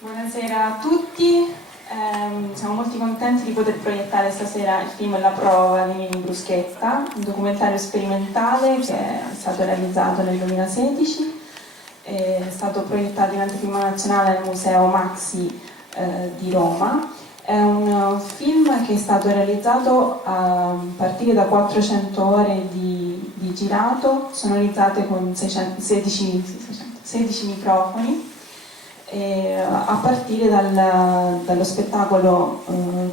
Buonasera a tutti, siamo molto contenti di poter proiettare stasera il film La prova di Mimì Bruschetta, un documentario sperimentale che è stato realizzato nel 2016, è stato proiettato in anteprima nazionale al Museo Maxi di Roma. È un film che è stato realizzato a partire da 400 ore di girato, sonorizzate con 16 microfoni, a partire dallo spettacolo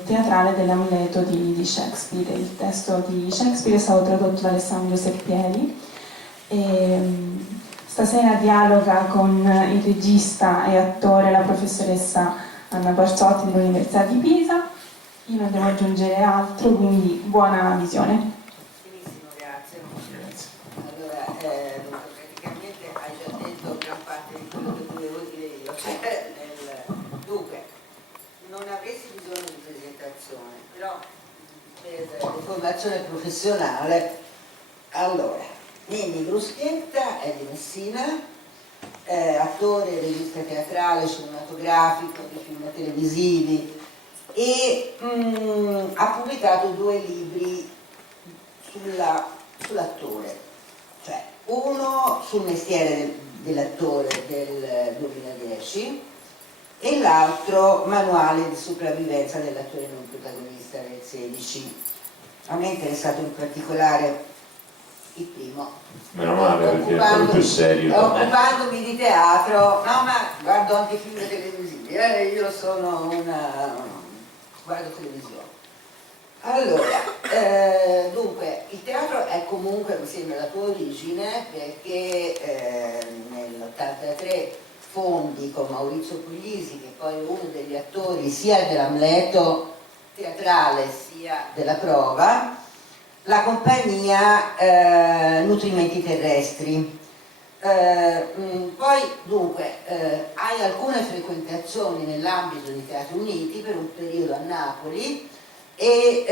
teatrale dell'Amleto di Shakespeare. Il testo di Shakespeare è stato tradotto da Alessandro Serpieri. Stasera dialoga con il regista e attore, la professoressa Anna Barzotti dell'Università di Pisa. Io non devo aggiungere altro, quindi buona visione. Benissimo, grazie. Allora, praticamente hai già detto gran parte di quello che dovevo dire io. Dunque, non avresti bisogno di presentazione, però per formazione professionale, allora, Mimì Bruschetta è di Messina, attore, regista teatrale, cinematografico, di film televisivi, e ha pubblicato 2 libri sull'attore, cioè uno sul mestiere dell'attore del 2010 e l'altro Manuale di sopravvivenza dell'attore non protagonista del 16. A me è interessato in particolare il primo. Meno male, perché è quello più serio. Occupandomi di teatro, no, ma guardo anche film televisivi, io sono guardo televisione. Allora, dunque, il teatro è comunque, mi sembra, la tua origine, perché nell'83 fondi con Maurizio Puglisi, che poi è uno degli attori sia dell'Amleto teatrale sia della prova, la compagnia Nutrimenti Terrestri. Poi dunque hai alcune frequentazioni nell'ambito di Teatri Uniti per un periodo a Napoli, e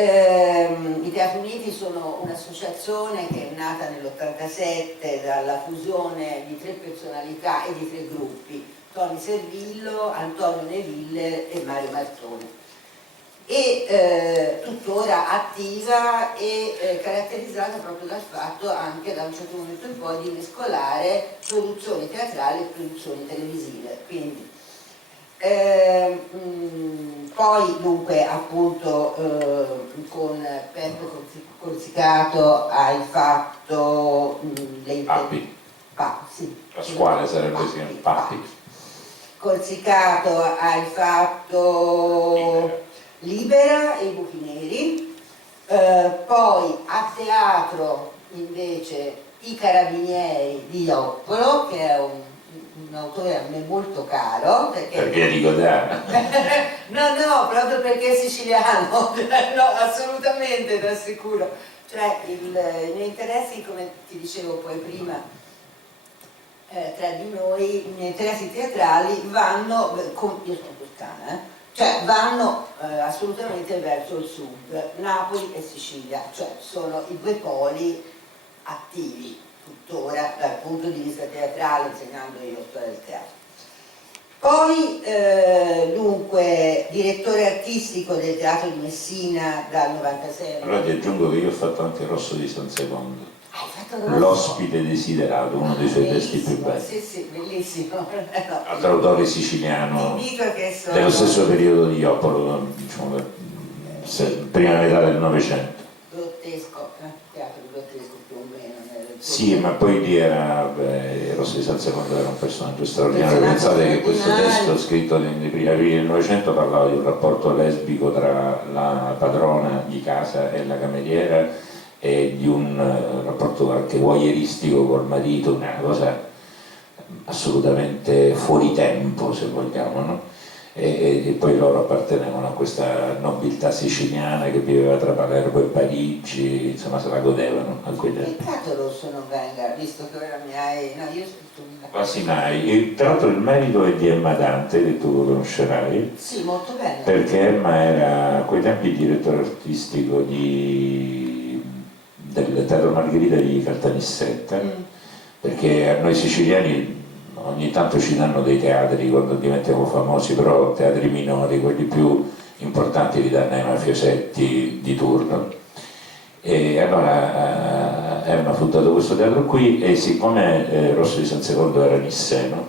i Teatri Uniti sono un'associazione che è nata nell'87 dalla fusione di 3 personalità e di 3 gruppi: Tony Servillo, Antonio Neville e Mario Martoni, e tuttora attiva e caratterizzata proprio dal fatto, anche da un certo momento in poi, di mescolare produzioni teatrali e produzioni televisive. Quindi poi dunque appunto con Peppe Corsicato hai fatto Papi. Sì. Pasquale sarebbe sempre Papi. Corsicato hai fatto Libera e i Buchi Neri, poi a teatro invece I Carabinieri di Ioppolo, che è un autore a me molto caro, perché di Godard. no, proprio perché è siciliano. No, assolutamente, ti assicuro. Cioè i miei interessi, come ti dicevo poi prima, tra di noi, i miei interessi teatrali vanno, io sono toscana, cioè vanno assolutamente verso il sud, Napoli e Sicilia, cioè sono i 2 poli attivi tuttora dal punto di vista teatrale, insegnando io storia del teatro. Poi dunque direttore artistico del Teatro di Messina dal 96. Allora ti aggiungo che io ho fatto anche Rosso di San Secondo, L'ospite desiderato, uno dei suoi testi più belli. Sì, bellissimo. Altro autore siciliano dello stesso periodo di Ioppolo, diciamo, prima metà del Novecento. Grottesco, teatro grottesco più o meno. Sì, ma poi lì Rosso di San Secondo era un personaggio straordinario. Pensate che questo testo scritto nei primi anni del Novecento parlava di un rapporto lesbico tra la padrona di casa e la cameriera, e di un rapporto anche voyeuristico col marito, una cosa assolutamente fuori tempo, se vogliamo, no? E poi loro appartenevano a questa nobiltà siciliana che viveva tra Palermo e Parigi, insomma se la godevano a quei tempi. Peccato Rosso non venga, visto che ora mi hai... No, io sono Quasi mai. E, tra l'altro il merito è di Emma Dante, che tu lo conoscerai. Sì, molto bene. Perché Emma era a quei tempi il direttore artistico del Teatro Margherita di Caltanissetta, perché a noi siciliani ogni tanto ci danno dei teatri quando diventiamo famosi, però teatri minori, quelli più importanti li danno ai mafiosetti di turno. E allora erano affondato questo teatro qui e siccome Rosso di San Secondo era nisseno,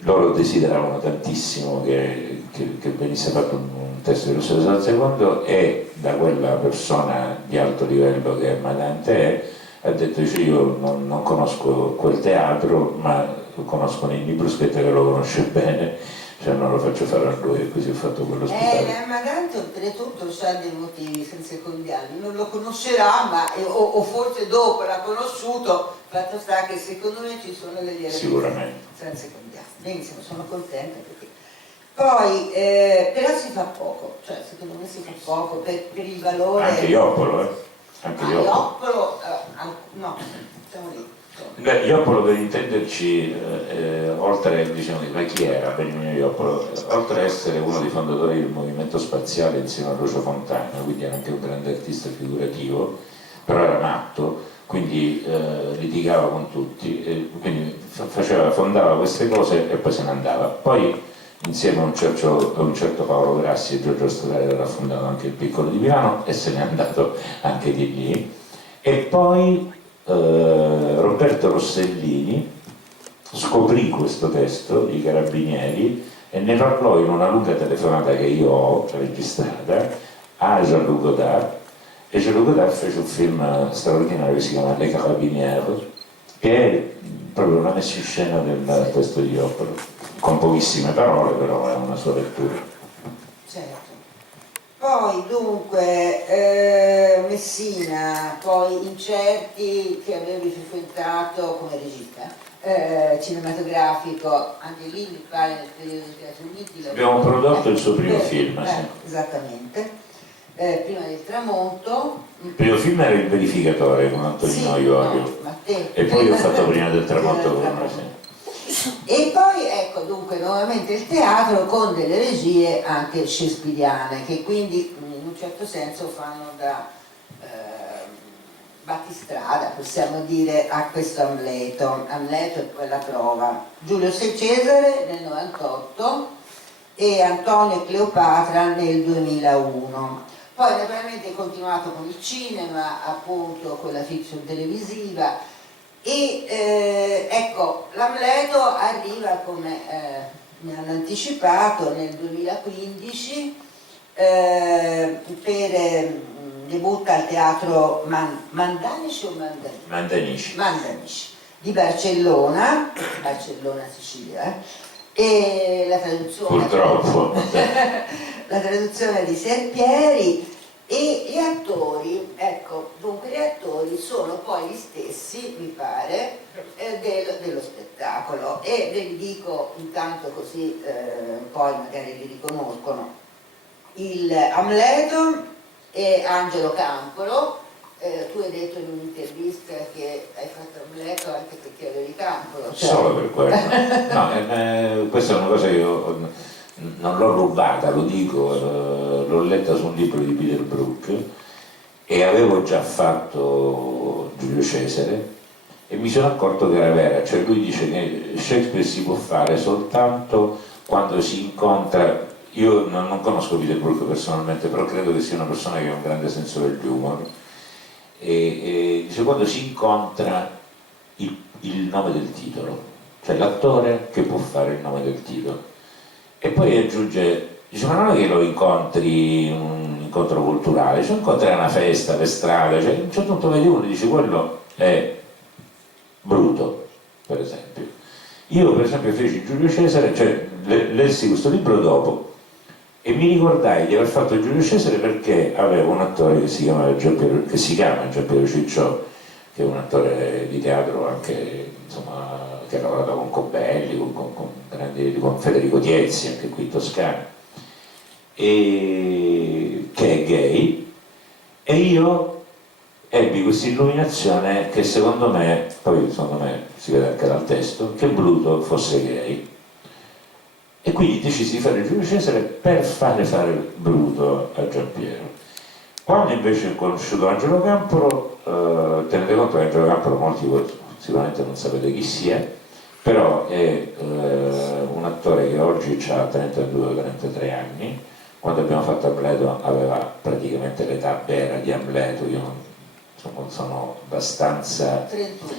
loro desideravano tantissimo che venisse fatto un testo di Rosso di San Secondo e da quella persona di alto livello che Madante ha detto, dice, io non conosco quel teatro ma conosco Ninni Bruschetta che lo conosce bene, cioè non lo faccio fare a lui e così ho fatto quello spettacolo. Ma tanto oltretutto ha dei motivi sansecondiani, non lo conoscerà ma, o forse dopo l'ha conosciuto, fatto sta che secondo me ci sono degli Sicuramente. sansecondiani. Benissimo, sono contenta perché poi però si fa poco, cioè secondo me si fa poco per il valore. Anche Ioppolo, anche Ioppolo, no, siamo lì. Beh, Ioppolo per intenderci, oltre, diciamo, ma chi era Beniamino Ioppolo? Oltre ad essere uno dei fondatori del movimento spaziale insieme a Lucio Fontana, quindi era anche un grande artista figurativo, però era matto, quindi litigava con tutti, quindi fondava queste cose e poi se ne andava. Poi insieme a un certo Paolo Grassi e Giorgio Strada aveva fondato anche il Piccolo di Milano e se n'è andato anche di lì. E poi Roberto Rossellini scoprì questo testo di Carabinieri e ne parlò in una lunga telefonata che io ho registrata a Jean-Luc Godard, e Jean-Luc Godard fece un film straordinario che si chiama Les Carabinieri, che è proprio una messa in scena del testo di Ioppolo, con pochissime parole, però è una sua lettura. Certo. Poi dunque Messina, poi Incerti che avevi frequentato come regista cinematografico, anche lì mi pare nel periodo dei Teatri Uniti. Abbiamo prodotto il suo primo film, sì. Esattamente, prima del tramonto. Il primo film era Il Verificatore con Antonino Iorio, e poi ho fatto Prima del tramonto con una scena. E poi ecco dunque nuovamente il teatro con delle regie anche shakespeariane che quindi in un certo senso fanno da battistrada, possiamo dire, a questo Amleto. Amleto è quella prova. Giulio Cesare nel 98 e Antonio e Cleopatra nel 2001. Poi naturalmente è continuato con il cinema, appunto con la fiction televisiva. E ecco, l'Amleto arriva, come mi hanno anticipato, nel 2015 debutta al teatro Mandanici o Mandanici? Mandanici di Barcellona, Sicilia, e la traduzione purtroppo la traduzione di Serpieri. E gli attori, ecco, dunque gli attori sono poi gli stessi, mi pare, dello spettacolo, e ve li dico intanto così poi magari li riconoscono. Il Amleto è Angelo Campolo, tu hai detto in un'intervista che hai fatto Amleto anche perché avevi Campolo. Cioè... Solo per quello. No, questa è una cosa che io non l'ho rubata, lo dico, l'ho letta su un libro di Peter Brook e avevo già fatto Giulio Cesare e mi sono accorto che era vera, cioè lui dice che Shakespeare si può fare soltanto quando si incontra. Io non conosco Peter Brook personalmente, però credo che sia una persona che ha un grande senso dell'umor e dice quando si incontra il nome del titolo, cioè l'attore che può fare il nome del titolo. E poi aggiunge, dice, ma non è che lo incontri in un incontro culturale, cioè incontri a una festa per strada, cioè a un certo punto vedi uno e dice quello è Bruto, per esempio. Io per esempio feci Giulio Cesare, cioè lessi questo libro dopo e mi ricordai di aver fatto Giulio Cesare perché avevo un attore che si chiama Giampiero Cicciò, che è un attore di teatro anche, insomma, che ha lavorato con Cobelli, con Federico Tiezzi, anche qui in Toscana, e che è gay, e io ebbi questa illuminazione che secondo me si vede anche dal testo, che Bruto fosse gay. E quindi decisi di fare Giulio Cesare per fare Bruto a Giampiero. Quando invece ho conosciuto Angelo Campolo, tenete conto che Angelo Campolo molti sicuramente non sapete chi sia, però è un attore che oggi ha 32 o 33 anni. Quando abbiamo fatto Amleto aveva praticamente l'età vera di Amleto, io sono abbastanza... 31.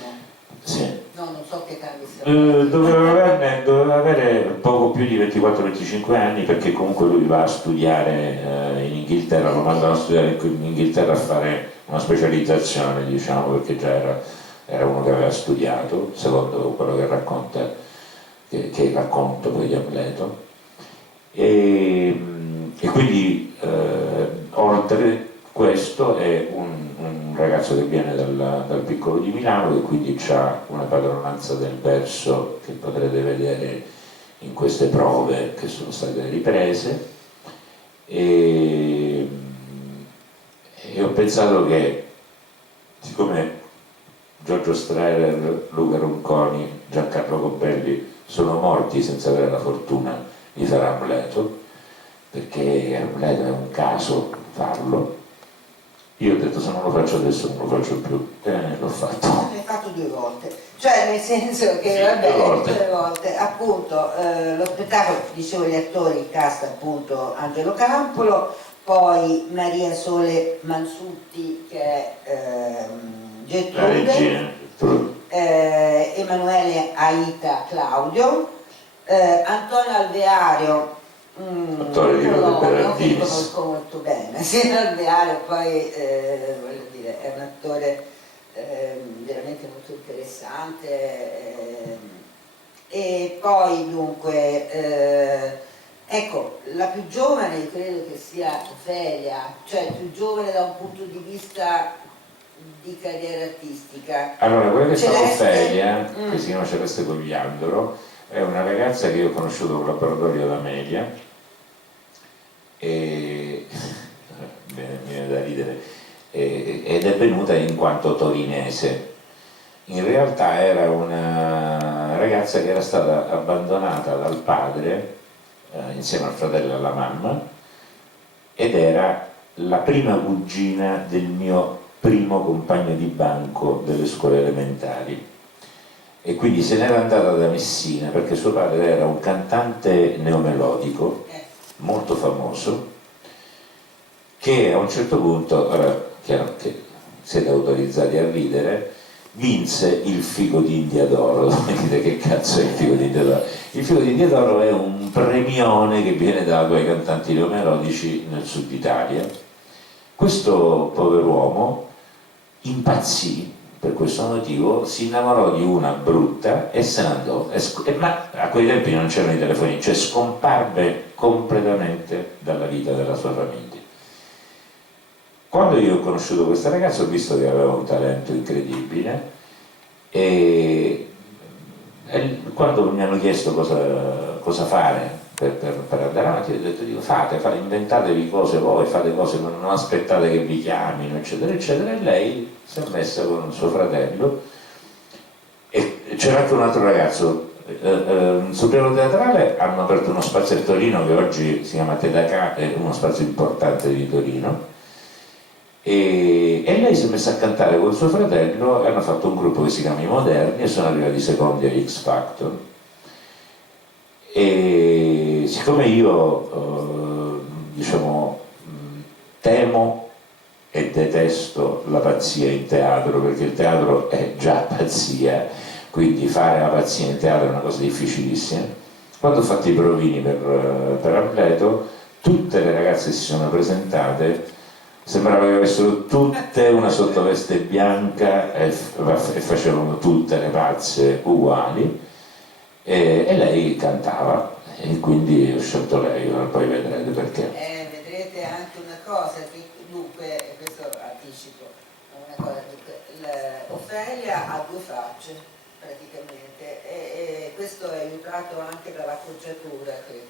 Sì. No, non so che anni siamo. Doveva avere poco più di 24-25 anni, perché comunque lui va a studiare in Inghilterra, lo mandano a studiare in Inghilterra a fare una specializzazione, diciamo, perché già era uno che aveva studiato, secondo quello che racconta, che è il racconto poi di Amleto. E quindi oltre questo è un ragazzo che viene dal piccolo di Milano, e quindi ha una padronanza del verso che potrete vedere in queste prove che sono state riprese, e ho pensato che, siccome Giorgio Strehler, Luca Ronconi, Giancarlo Cobelli sono morti senza avere la fortuna di fare Amleto, perché Amleto è un caso farlo, io ho detto se non lo faccio adesso non lo faccio più, e l'ho fatto. L'hai fatto 2 volte, cioè nel senso che Sì, vabbè, 2 volte appunto lo spettacolo, dicevo gli attori, il cast appunto Angelo Campolo, poi Maria Sole Mansutti che è La Getrude, regina, Emanuele Aita Claudio, Antonio Alveario, attore di Rode che Berardinis. conosco molto bene, sia Alveario poi voglio dire, è un attore veramente molto interessante, e poi dunque ecco, la più giovane io credo che sia Ofelia, cioè più giovane da un punto di vista di carriera artistica. Allora, quella che sta Celeste? Ofelia, che si chiama Celeste Cogliandolo, è una ragazza che io ho conosciuto con laboratorio d'Amelia, e mi viene da ridere, ed è venuta in quanto torinese. In realtà era una ragazza che era stata abbandonata dal padre insieme al fratello e alla mamma, ed era la prima cugina del mio primo compagno di banco delle scuole elementari, e quindi se n'era andata da Messina perché suo padre era un cantante neomelodico molto famoso, che a un certo punto, ora chiaro che siete autorizzati a ridere, vinse il Figo d'India d'Oro. Dite che cazzo è il Figo d'India d'Oro? Il Figo d'India d'Oro è un premione che viene dato ai cantanti neomelodici nel sud Italia. Questo pover'uomo impazzì per questo motivo, si innamorò di una brutta e se ne andò, ma a quei tempi non c'erano i telefoni, cioè scomparve completamente dalla vita della sua famiglia. Quando io ho conosciuto questa ragazza ho visto che aveva un talento incredibile, e quando mi hanno chiesto cosa fare per andare avanti, ho detto inventatevi cose voi, fate cose, non aspettate che vi chiamino, eccetera eccetera, e lei si è messa con suo fratello, e c'era anche un altro ragazzo. Sul piano teatrale hanno aperto uno spazio a Torino che oggi si chiama Tedacà, è uno spazio importante di Torino, e lei si è messa a cantare con suo fratello e hanno fatto un gruppo che si chiama I Moderni e sono arrivati secondi a X Factor. E siccome io diciamo temo e detesto la pazzia in teatro, perché il teatro è già pazzia, quindi fare la pazzia in teatro è una cosa difficilissima, quando ho fatto i provini per Amleto, tutte le ragazze che si sono presentate sembrava che avessero tutte una sottoveste bianca e facevano tutte le pazze uguali, e lei cantava, e quindi ho scelto lei, poi vedrete perché. Vedrete anche una cosa, che dunque, questo anticipo, una cosa, Ofelia ha 2 facce praticamente, e questo è aiutato anche dall'accocciatura che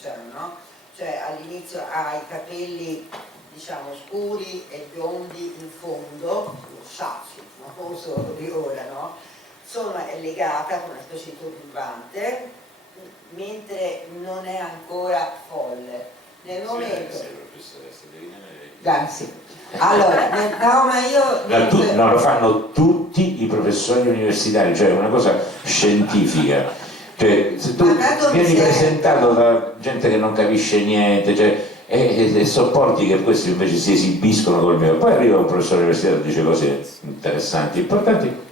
c'ha, no? Cioè all'inizio ha i capelli diciamo scuri e biondi in fondo, lo sciaccio famoso di ora, no? È legata con una specie di turbante, mentre non è ancora folle. Nel momento... Grazie. Allora, no, ma io... No, lo fanno tutti i professori universitari, cioè è una cosa scientifica. Cioè, se tu vieni presentato da gente che non capisce niente, cioè, e sopporti che questi invece si esibiscono col mio. Poi arriva un professore universitario e dice cose interessanti, importanti.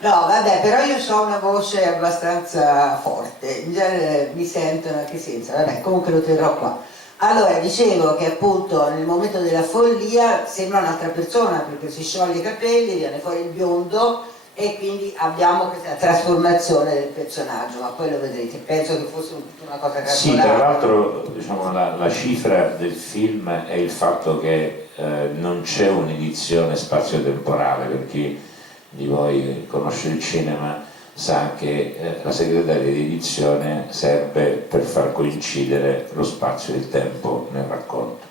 No, vabbè, però io ho una voce abbastanza forte, in genere mi sentono anche senza, vabbè, comunque lo terrò qua. Allora, dicevo che appunto nel momento della follia sembra un'altra persona perché si scioglie i capelli, viene fuori il biondo e quindi abbiamo questa trasformazione del personaggio, ma poi lo vedrete, penso che fosse una cosa calcolata. Sì, tra l'altro diciamo, la cifra del film è il fatto che non c'è un'edizione spazio-temporale, per chi di voi che conosce il cinema sa che la segretaria di edizione serve per far coincidere lo spazio e il tempo nel racconto.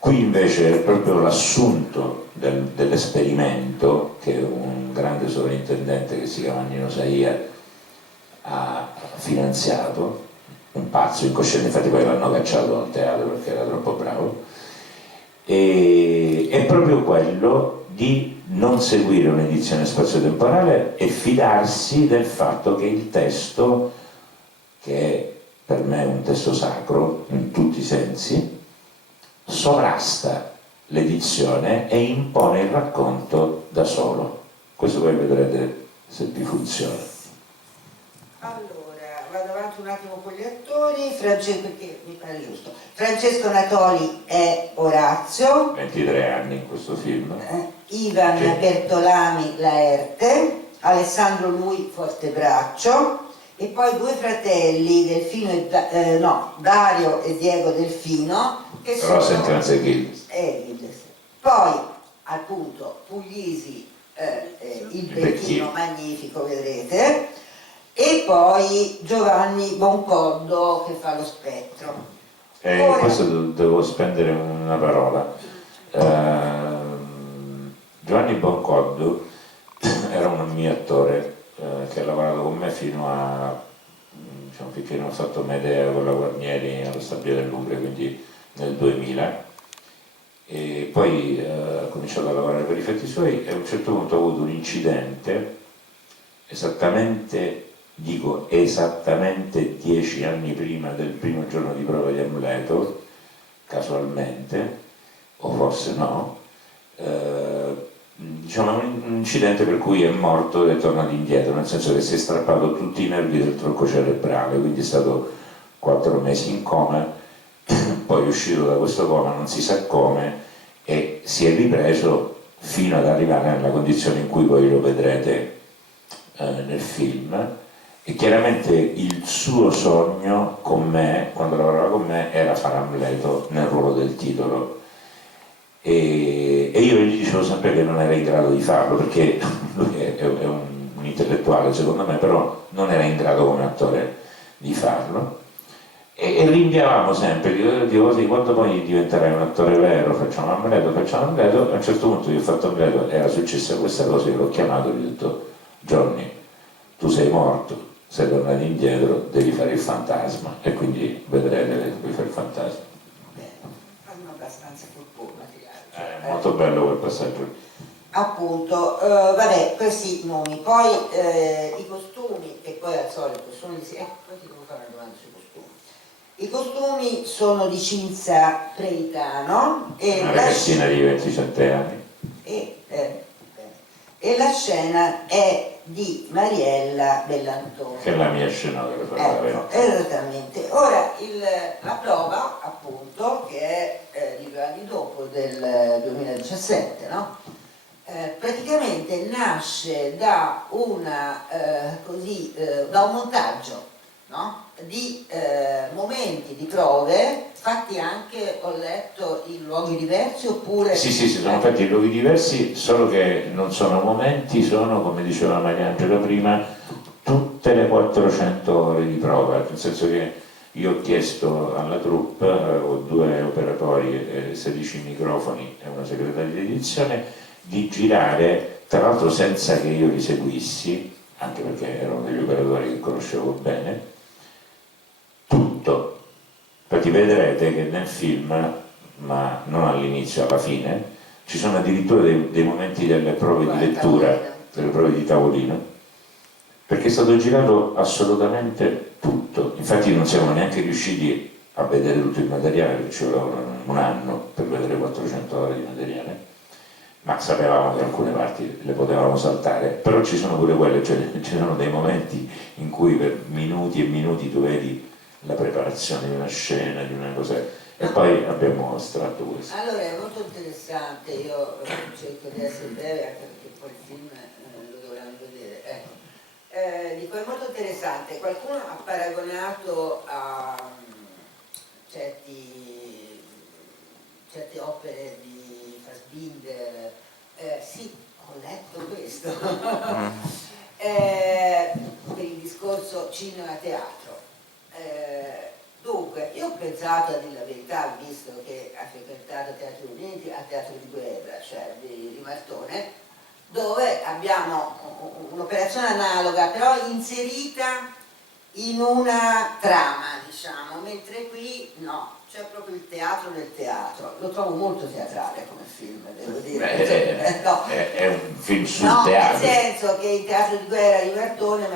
Qui invece è proprio l'assunto dell'esperimento che un grande sovrintendente che si chiama Nino Saia ha finanziato, un pazzo incosciente, infatti poi l'hanno cacciato dal teatro perché era troppo bravo, e è proprio quello di non seguire un'edizione spazio-temporale e fidarsi del fatto che il testo, che per me è un testo sacro in tutti i sensi, sovrasta l'edizione e impone il racconto da solo. Questo poi vedrete se vi funziona. Allora, vado avanti un attimo con gli attori, perché mi pare giusto. Francesco Natoli è Orazio. 23 anni in questo film. Ivan Bertolami Laerte, Alessandro Lui Fortebraccio e poi due fratelli Delfino e Dario e Diego Delfino che sono poi appunto Puglisi il Becchino magnifico, vedrete, e poi Giovanni Boncoddo che fa lo spettro. Questo devo spendere una parola. Giovanni Boncoddo era un mio attore che ha lavorato con me fino a finché non ho fatto Medea con la Guarnieri allo Stabile dell'Umbria, quindi nel 2000, e poi ha cominciato a lavorare per i fatti suoi e a un certo punto ha avuto un incidente esattamente 10 anni prima del primo giorno di prova di Amleto, casualmente, o forse no, un incidente per cui è morto e è tornato indietro, nel senso che si è strappato tutti i nervi del tronco cerebrale, quindi è stato 4 mesi in coma, poi è uscito da questo coma non si sa come e si è ripreso fino ad arrivare nella condizione in cui voi lo vedrete nel film. E chiaramente il suo sogno con me, quando lavorava con me, era fare Amleto nel ruolo del titolo. E io gli dicevo sempre che non era in grado di farlo, perché lui è un intellettuale secondo me, però non era in grado come attore di farlo. E rinviavamo sempre, dico sì, quando poi diventerai un attore vero, facciamo Amleto, a un certo punto io ho fatto Amleto, era successa questa cosa, io l'ho chiamato e gli ho detto: Johnny, tu sei morto, sei tornato indietro, devi fare il fantasma, e quindi vedrete che devi fare il fantasma. Abbastanza È molto bello quel passaggio. Appunto, vabbè, questi nomi, poi i costumi, che poi al solito sono di... poi ti devo fare una domanda sui costumi. I costumi sono di Cinzia Preitano e una ragazzina di 27 anni e la scena è di Mariella Bellantonio, che è la mia scenografia. Esattamente. Ora la prova appunto, che è di 2 anni dopo, del 2017, no? Praticamente nasce da da un montaggio, no? Di momenti di prove fatti anche, ho letto, in luoghi diversi, oppure... Sì, sono fatti in luoghi diversi, solo che non sono momenti, sono, come diceva Maria Angela prima, tutte le 400 ore di prova, nel senso che io ho chiesto alla troupe, avevo 2 operatori, 16 microfoni e una segretaria di edizione, di girare, tra l'altro senza che io li seguissi, anche perché erano degli operatori che conoscevo bene, tutto. Infatti vedrete che nel film ma non all'inizio, alla fine. Ci sono addirittura dei momenti delle prove di lettura, delle prove di tavolino, perché è stato girato assolutamente tutto. Infatti non siamo neanche riusciti a vedere tutto il materiale, perché ci voleva un anno per vedere 400 ore di materiale, ma sapevamo che alcune parti le potevamo saltare, però ci sono pure quelle, cioè ci sono dei momenti in cui per minuti e minuti tu vedi la preparazione di una scena, di una cosa, e poi abbiamo estratto questo. Allora è molto interessante, io cerco di essere breve anche perché poi il film lo dovranno vedere. Ecco. Dico, è molto interessante, qualcuno ha paragonato a certe opere di Fassbinder, sì, ho letto questo, per il discorso cinema-teatro. Dunque, io ho pensato, a dire la verità, visto che ha frequentato Teatri Uniti, a Teatro di Guerra, cioè di Martone, dove abbiamo un'operazione analoga, però inserita in una trama, diciamo, mentre qui no, c'è proprio il teatro nel teatro. Lo trovo molto teatrale come film, devo dire. No. È un film sul No, teatro. nel senso che il Teatro di Guerra di Martone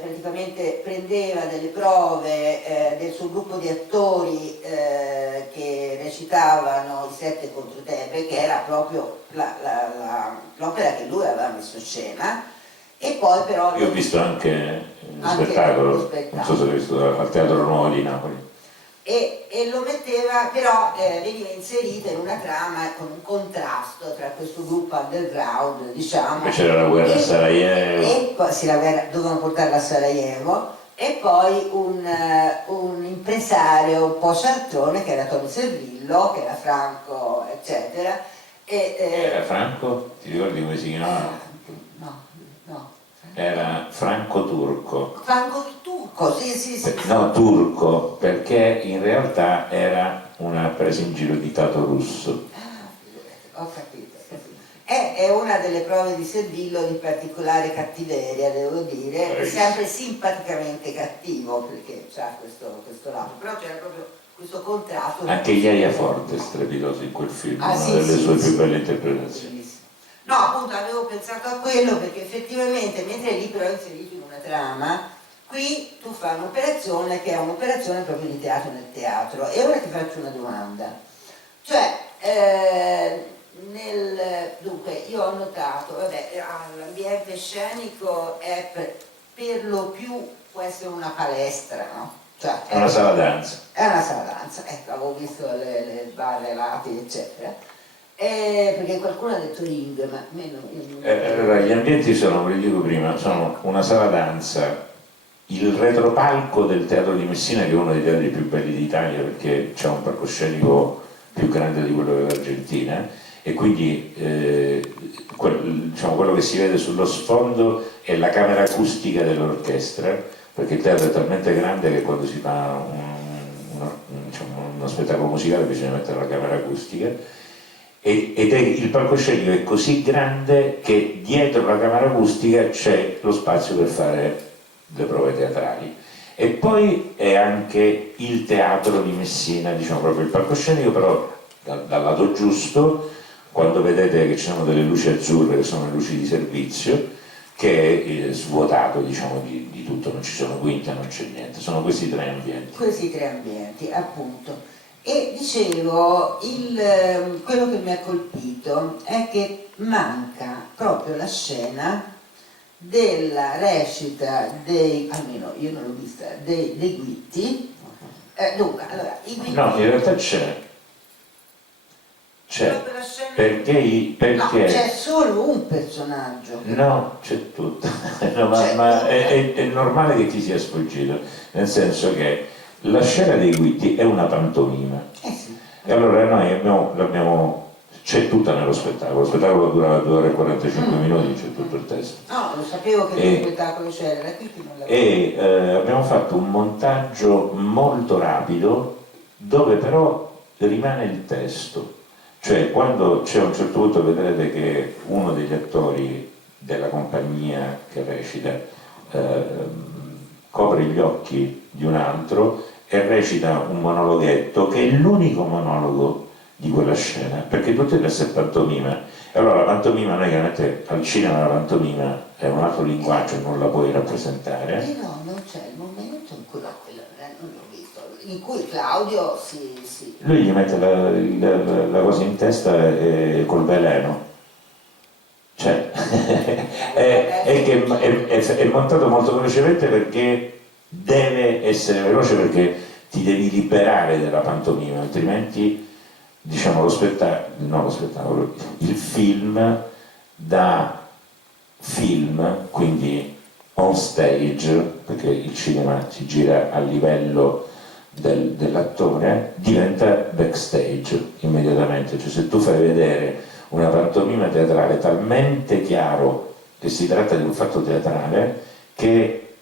praticamente prendeva delle prove del suo gruppo di attori che recitavano I Sette contro Tebe, che era proprio l'opera che lui aveva messo in scena, e poi però... Io ho visto anche lo spettacolo, non so se l'hai visto, al Teatro Nuovo di Napoli. E lo metteva, però veniva inserita in una trama con un contrasto tra questo gruppo underground, diciamo. Poi c'era la guerra a Sarajevo. E poi dovevano portarla a Sarajevo, e poi un impresario un po' cialtrone che era Tony Servillo, che era Franco, eccetera. Era Franco? Ti ricordi come si chiamava? No. Era Franco Turco. Franco Turco, sì. No, turco, perché in realtà era una presa in giro di Tato Russo. Ho capito. È una delle prove di Servillo di particolare cattiveria, devo dire, è sempre simpaticamente cattivo, perché c'ha questo lato, però c'era proprio questo contrasto. Anche Iaia Forte è strepitoso in quel film, una sì, delle sue più belle sì. interpretazioni. No, appunto avevo pensato a quello perché effettivamente, mentre lì però è inserito in una trama, qui tu fai un'operazione che è un'operazione proprio di teatro nel teatro. E ora ti faccio una domanda. Cioè, dunque, io ho notato, l'ambiente scenico è per lo più, può essere una palestra, no? Cioè, È una sala danza. È una sala danza, ecco, avevo visto le barre, lati, eccetera. Perché qualcuno ha detto ring, ma meno. Allora, gli ambienti sono, ve li dico prima, sono una sala danza, il retropalco del Teatro di Messina, che è uno dei teatri più belli d'Italia perché c'è un palcoscenico più grande di quello dell'Argentina, e quindi quello che si vede sullo sfondo è la camera acustica dell'orchestra, perché il teatro è talmente grande che quando si fa uno spettacolo musicale bisogna mettere la camera acustica. Il palcoscenico è così grande che dietro la camera acustica c'è lo spazio per fare le prove teatrali. E poi è anche il teatro di Messina, diciamo proprio il palcoscenico, però dal lato giusto, quando vedete che ci sono delle luci azzurre che sono le luci di servizio, che è svuotato, diciamo, di tutto, non ci sono quinte, non c'è niente, sono questi tre ambienti. Questi tre ambienti, appunto. E dicevo, quello che mi ha colpito è che manca proprio la scena della recita almeno io non l'ho vista, dei Guitti. Dunque, allora, i Guitti... No, in realtà c'è, perché no, c'è solo un personaggio. No, c'è tutto. No, ma è normale che ti sia sfuggito, nel senso che la scena dei Guitti è una pantomima. Sì. E allora noi c'è tutta nello spettacolo. Lo spettacolo dura 2 ore e 45 minuti, c'è tutto il testo. No, lo sapevo che lo spettacolo c'era, E abbiamo fatto un montaggio molto rapido dove però rimane il testo. Cioè, quando c'è a un certo punto, vedrete che uno degli attori della compagnia che recita copre gli occhi di un altro e recita un monologhetto che è l'unico monologo di quella scena, perché tutto il resto è pantomima. E allora la pantomima, noi chiaramente al cinema la pantomima è un altro linguaggio, non la puoi rappresentare. Però non c'è il momento in cui, non l'ho visto, in cui Claudio Lui gli mette la cosa in testa col veleno. Cioè, è montato molto velocemente perché deve essere veloce, perché ti devi liberare della pantomima, altrimenti diciamo il film da film, quindi on stage, perché il cinema si gira a livello dell'attore, diventa backstage immediatamente. Cioè, se tu fai vedere una pantomima teatrale talmente chiaro che si tratta di un fatto teatrale che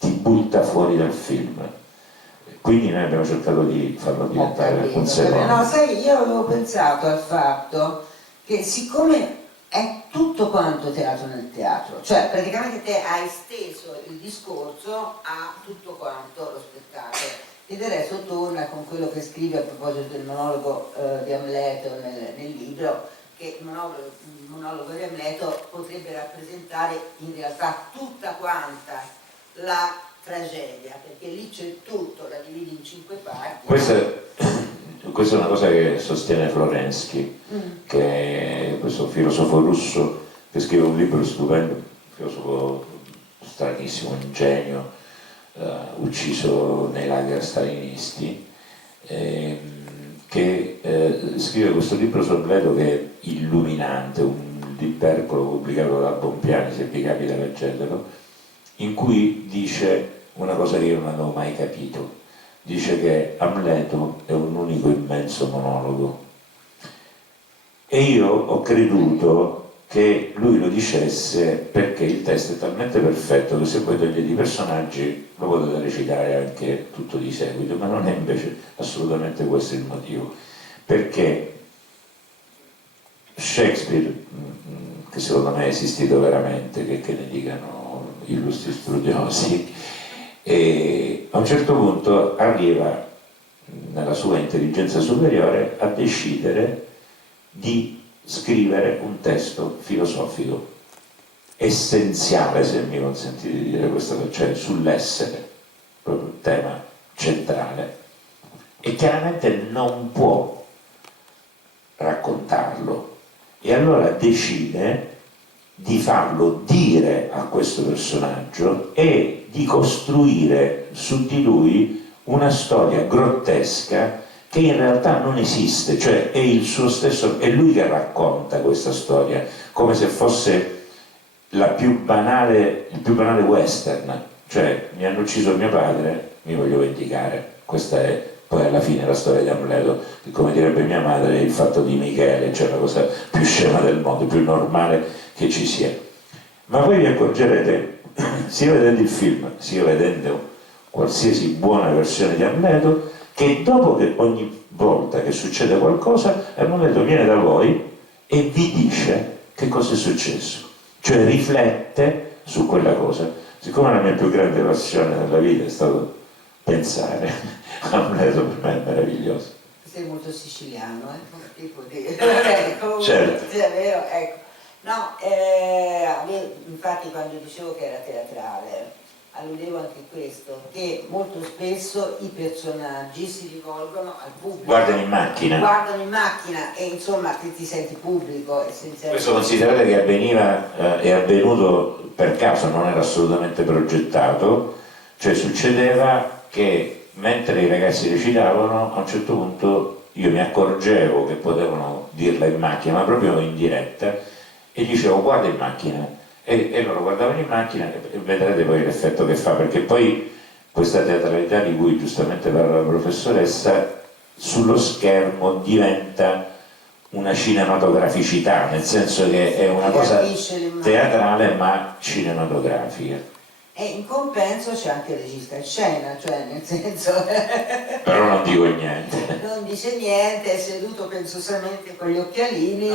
ti butta fuori dal film. Quindi noi abbiamo cercato di farlo diventare un secondo. No, sai, io avevo pensato al fatto che siccome è tutto quanto teatro nel teatro, cioè praticamente te hai esteso il discorso a tutto quanto lo spettacolo, e del resto torna con quello che scrive a proposito del monologo di Amleto nel libro, che il monologo di Amleto potrebbe rappresentare in realtà tutta quanta la tragedia, perché lì c'è tutto, la dividi in 5 parti. Questa è una cosa che sostiene Florensky, che è questo filosofo russo che scrive un libro stupendo, un filosofo stranissimo, un genio, ucciso nei lager stalinisti, che scrive questo libro su Amleto che è illuminante, un lipercolo pubblicato da Bompiani, se vi capita leggetelo, in cui dice una cosa che io non avevo mai capito. Dice che Amleto è un unico immenso monologo, e io ho creduto che lui lo dicesse perché il testo è talmente perfetto che se voi togliete i personaggi lo potete recitare anche tutto di seguito, ma non è invece assolutamente questo il motivo, perché Shakespeare, che secondo me è esistito veramente, che ne dicano illustri studiosi, e a un certo punto arriva nella sua intelligenza superiore a decidere di scrivere un testo filosofico essenziale, se mi consentite di dire questa cosa, cioè sull'essere, proprio il tema centrale, e chiaramente non può raccontarlo, e allora decide di farlo dire a questo personaggio e di costruire su di lui una storia grottesca che in realtà non esiste, cioè è il suo stesso, è lui che racconta questa storia come se fosse il più banale western, cioè mi hanno ucciso mio padre, mi voglio vendicare. Questa è poi alla fine la storia di Amleto, che come direbbe mia madre è il fatto di Michele, cioè la cosa più scema del mondo, più normale che ci sia. Ma voi vi accorgerete, sia vedendo il film, sia vedendo qualsiasi buona versione di Amleto, che dopo che ogni volta che succede qualcosa, Amleto viene da voi e vi dice che cosa è successo, cioè riflette su quella cosa. Siccome la mia più grande passione nella vita è stato pensare, Amleto per me è meraviglioso. Sei molto siciliano, tipo di... certo. Sì, è vero, ecco. No, infatti quando dicevo che era teatrale, alludevo anche a questo, che molto spesso i personaggi si rivolgono al pubblico. Guardano in macchina e insomma ti senti pubblico essenzialmente. Questo considerate che è avvenuto per caso, non era assolutamente progettato, cioè succedeva che mentre i ragazzi recitavano a un certo punto io mi accorgevo che potevano dirla in macchina, ma proprio in diretta, e dicevo guarda in macchina, e loro guardavano in macchina e vedrete poi l'effetto che fa, perché poi questa teatralità di cui giustamente parla la professoressa sullo schermo diventa una cinematograficità, nel senso che è una cosa teatrale ma cinematografica. E in compenso c'è anche il regista in scena, cioè nel senso... Però non dico niente. Non dice niente, è seduto pensosamente con gli occhialini.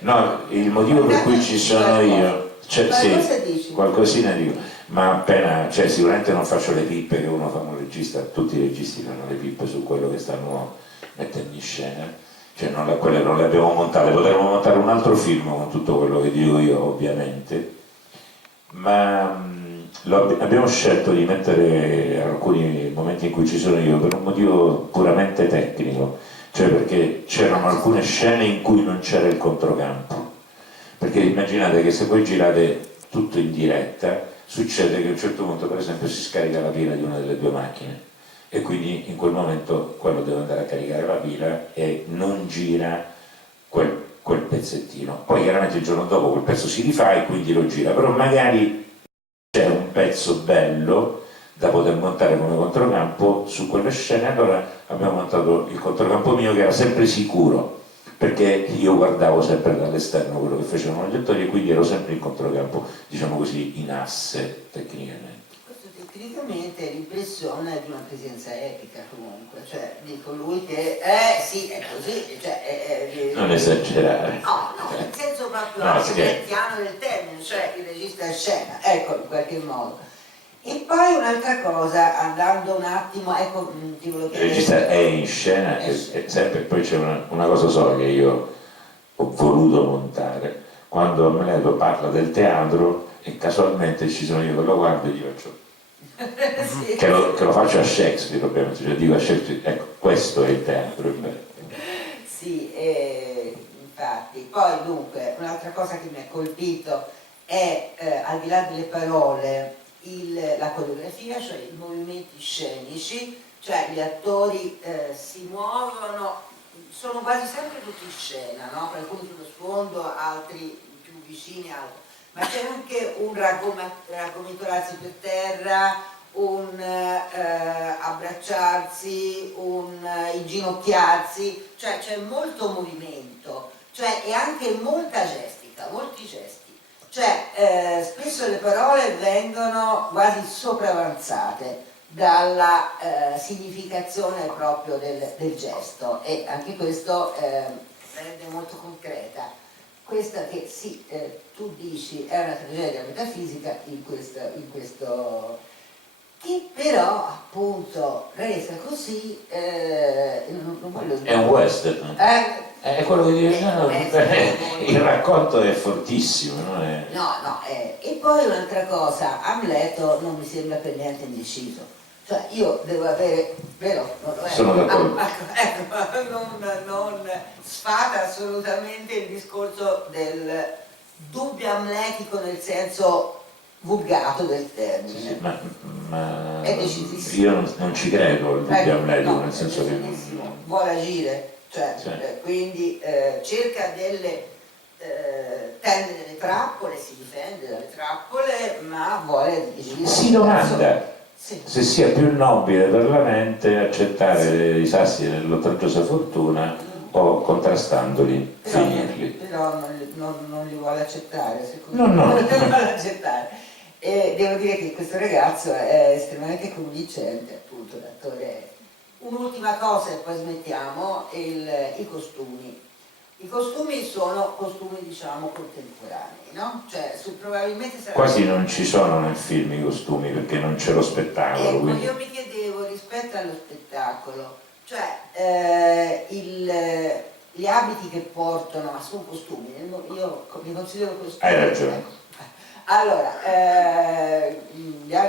No, il motivo per cui ci sono io... Cioè, sì, qualcosina dico. ma appena, cioè sicuramente non faccio le pippe che uno fa un regista, tutti i registi fanno le pippe su quello che stanno mettendo in scena, cioè quelle non le abbiamo montate, potremmo montare un altro film con tutto quello che dico io ovviamente, ma abbiamo scelto di mettere alcuni momenti in cui ci sono io per un motivo puramente tecnico, cioè perché c'erano alcune scene in cui non c'era il controcampo, perché immaginate che se voi girate tutto in diretta succede che a un certo punto per esempio si scarica la pila di una delle due macchine e quindi in quel momento quello deve andare a caricare la pila e non gira quel pezzettino, poi chiaramente il giorno dopo quel pezzo si rifà e quindi lo gira, però magari c'è un pezzo bello da poter montare come controcampo su quelle scene, allora abbiamo montato il controcampo mio che era sempre sicuro, perché io guardavo sempre dall'esterno quello che facevano gli attori e quindi ero sempre in controcampo, diciamo così, in asse tecnicamente. Questo tecnicamente è l'impressione di una presenza epica comunque, cioè dico lui che sì, è così, cioè non esagerare. No, nel senso proprio no, anche nel piano del termine, cioè il regista a scena, ecco, in qualche modo. E poi un'altra cosa, andando un attimo, ecco, ti volevo Il chiedere... regista è in scena e sempre, poi c'è una cosa sola che io ho voluto montare, quando Amleto parla del teatro e casualmente ci sono io che lo guardo e gli faccio sì. che lo faccio a Shakespeare ovviamente, cioè dico a Shakespeare, ecco, questo è il teatro. Sì, infatti. Poi dunque, un'altra cosa che mi ha colpito è, al di là delle parole, la coreografia, cioè i movimenti scenici, cioè gli attori si muovono, sono quasi sempre tutti in scena, no? Alcuni sullo sfondo, altri più vicini, altri. Ma c'è anche un raggomitorarsi per terra, un abbracciarsi, un inginocchiarsi, cioè c'è molto movimento, cioè, e anche molta gestica, molti gesti. Cioè spesso le parole vengono quasi sopravanzate dalla significazione proprio del gesto, e anche questo rende molto concreta questa che sì, tu dici è una tragedia metafisica in questo che però appunto resa così non voglio dire. È un western. È quello che dice, il racconto è fortissimo, no? No, e poi un'altra cosa, Amleto non mi sembra per niente indeciso, cioè io devo avere, vero? Sono d'accordo. Non sfata assolutamente il discorso del dubbio amletico nel senso vulgato del termine. Sì, ma è decisissimo. io non ci credo al dubbio amletico, no, nel senso che vuole agire, cioè, sì. Quindi cerca tende delle trappole, si difende dalle trappole, ma vuole agire. Si domanda sì. se sia più nobile per la mente accettare i sassi dell'oltraggiosa fortuna o contrastandoli, però, finirli. Però non li vuole accettare, secondo me. No. Non li vuole accettare. E devo dire che questo ragazzo è estremamente convincente, appunto, l'attore è. Un'ultima cosa e poi smettiamo, i costumi. I costumi sono costumi, diciamo, contemporanei, no? Cioè, probabilmente sarà... Quasi non ci sono nel film i costumi perché non c'è lo spettacolo. Ecco, Quindi... io mi chiedevo rispetto allo spettacolo, cioè gli abiti che portano, ma sono costumi, io mi considero costumi. Hai ragione. Allora,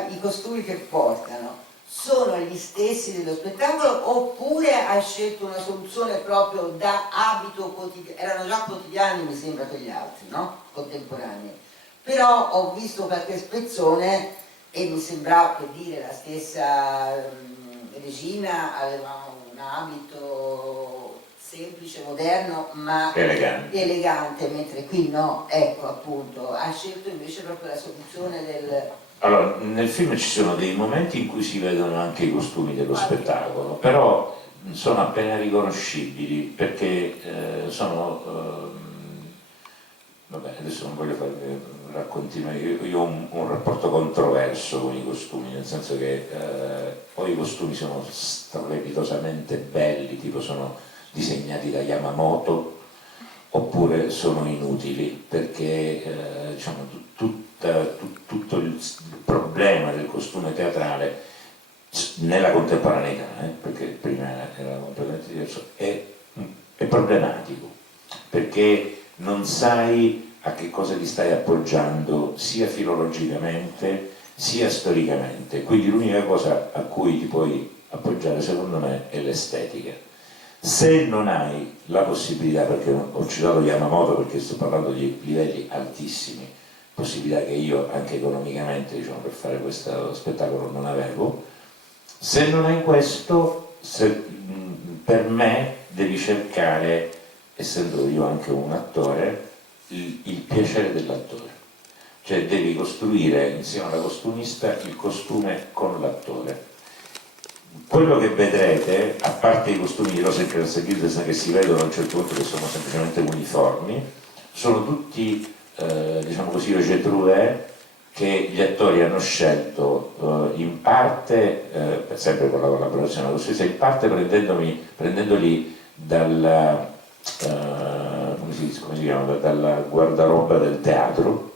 i costumi che portano sono gli stessi dello spettacolo oppure hai scelto una soluzione proprio da abito quotidiano? Erano già quotidiani mi sembra per gli altri, no? Contemporanei. Però ho visto qualche spezzone e mi sembrava, per dire, la stessa Regina aveva un abito semplice, moderno, ma elegante, mentre qui no, ecco appunto, ha scelto invece proprio la soluzione del... Allora, nel film ci sono dei momenti in cui si vedono anche i costumi dello spettacolo, però sono appena riconoscibili perché sono... vabbè, adesso non voglio fare racconti, ma io ho un rapporto controverso con i costumi, nel senso che o i costumi sono strepitosamente belli, tipo sono disegnati da Yamamoto, oppure sono inutili perché diciamo, tutto il problema del costume teatrale nella contemporaneità, perché prima era completamente diverso, è problematico, perché non sai a che cosa ti stai appoggiando sia filologicamente sia storicamente, quindi l'unica cosa a cui ti puoi appoggiare secondo me è l'estetica. Se non hai la possibilità, perché ho citato Yamamoto perché sto parlando di livelli altissimi, possibilità che io anche economicamente, diciamo, per fare questo spettacolo non avevo, se non hai questo, per me devi cercare, essendo io anche un attore, il piacere dell'attore, cioè devi costruire insieme alla costumista il costume con l'attore. Quello che vedrete, a parte i costumi di Rosa e Gildes che si vedono a un certo punto che sono semplicemente uniformi, sono tutti diciamo così Roger che gli attori hanno scelto in parte, sempre con la collaborazione della costumista, in parte prendendoli dal come si chiama, dal guardaroba del teatro.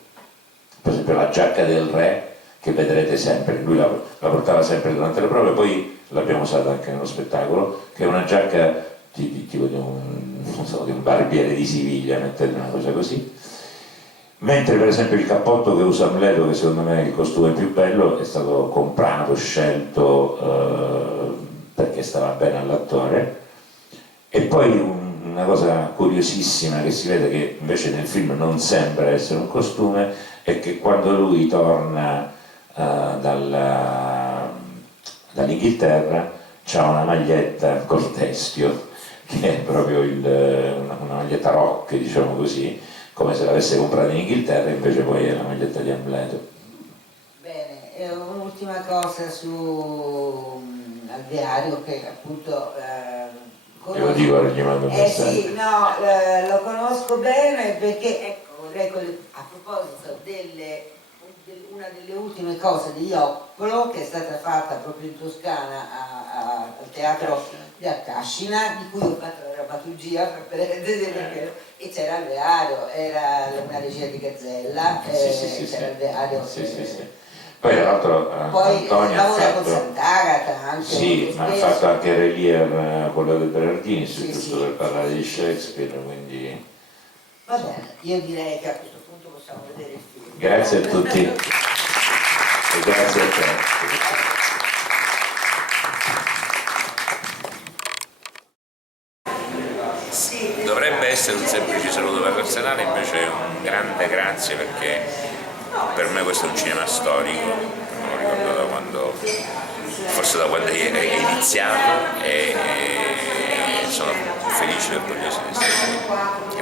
Per esempio la giacca del re che vedrete sempre, lui la portava sempre durante le prove, poi l'abbiamo usata anche nello spettacolo, che è una giacca tipo di un barbiere di Siviglia, mettete una cosa così. Mentre per esempio il cappotto che usa Amleto, che secondo me è il costume più bello, è stato comprato, scelto perché stava bene all'attore. E poi una cosa curiosissima che si vede, che invece nel film non sembra essere un costume, è che quando lui torna dall'Inghilterra c'ha una maglietta col teschio, che è proprio una maglietta rock, diciamo così, come se l'avesse comprata in Inghilterra, invece poi è la maglietta di Amleto. Bene, un'ultima cosa su Alveario, che appunto Io lo dico, gli mando un messaggio. Sì, no, lo conosco bene perché, ecco, a proposito una delle ultime cose di Ioppolo, che è stata fatta proprio in Toscana al teatro di Accascina, di cui ho fatto la drammaturgia, e c'era Alveario, era una regia di Gazzella, c'era Alveario. Poi tra l'altro Antonio ha lavora con fatto, Sant'Agata anche. sì, ma ha fatto anche Relier con la De Berardini, giusto per parlare di sì. Shakespeare, quindi... Va bene, io direi che a questo punto possiamo vedere il film. Grazie a tutti e grazie a te. Dovrebbe essere un semplice saluto per l'Arsenale, invece è un grande grazie, perché per me questo è un cinema storico, me lo ricordo da quando, forse da quando è iniziato, e sono felice e orgoglioso di essere qui.